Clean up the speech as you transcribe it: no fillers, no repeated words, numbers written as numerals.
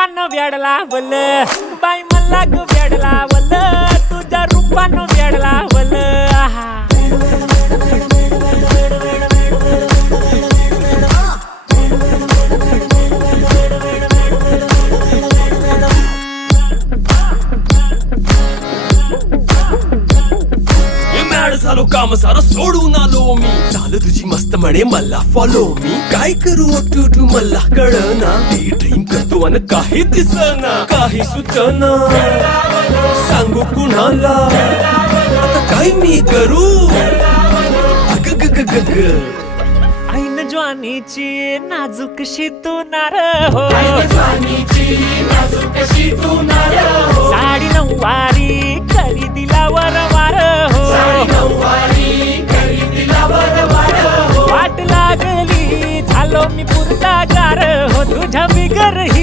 रूपानं वेड लावल बाई मला ग वेड लावल तुझ्या रूपानं वेड लावल झालो काम सारा सोडून आलो मी चाल तुझी मस्त म्हणे मला फॉलो मी काय करू टू मला कळना ड्रीम करतो आणि काही दिसना काही सुचना सांगू कुणाला आता काय मी करू ऐन ज्वानीची नाजूकशी तू नार हो साडी नऊवारी करी दिला वरवार हो वाट लागली झालो मी पुरता गार हो तुझ्या बिगर ही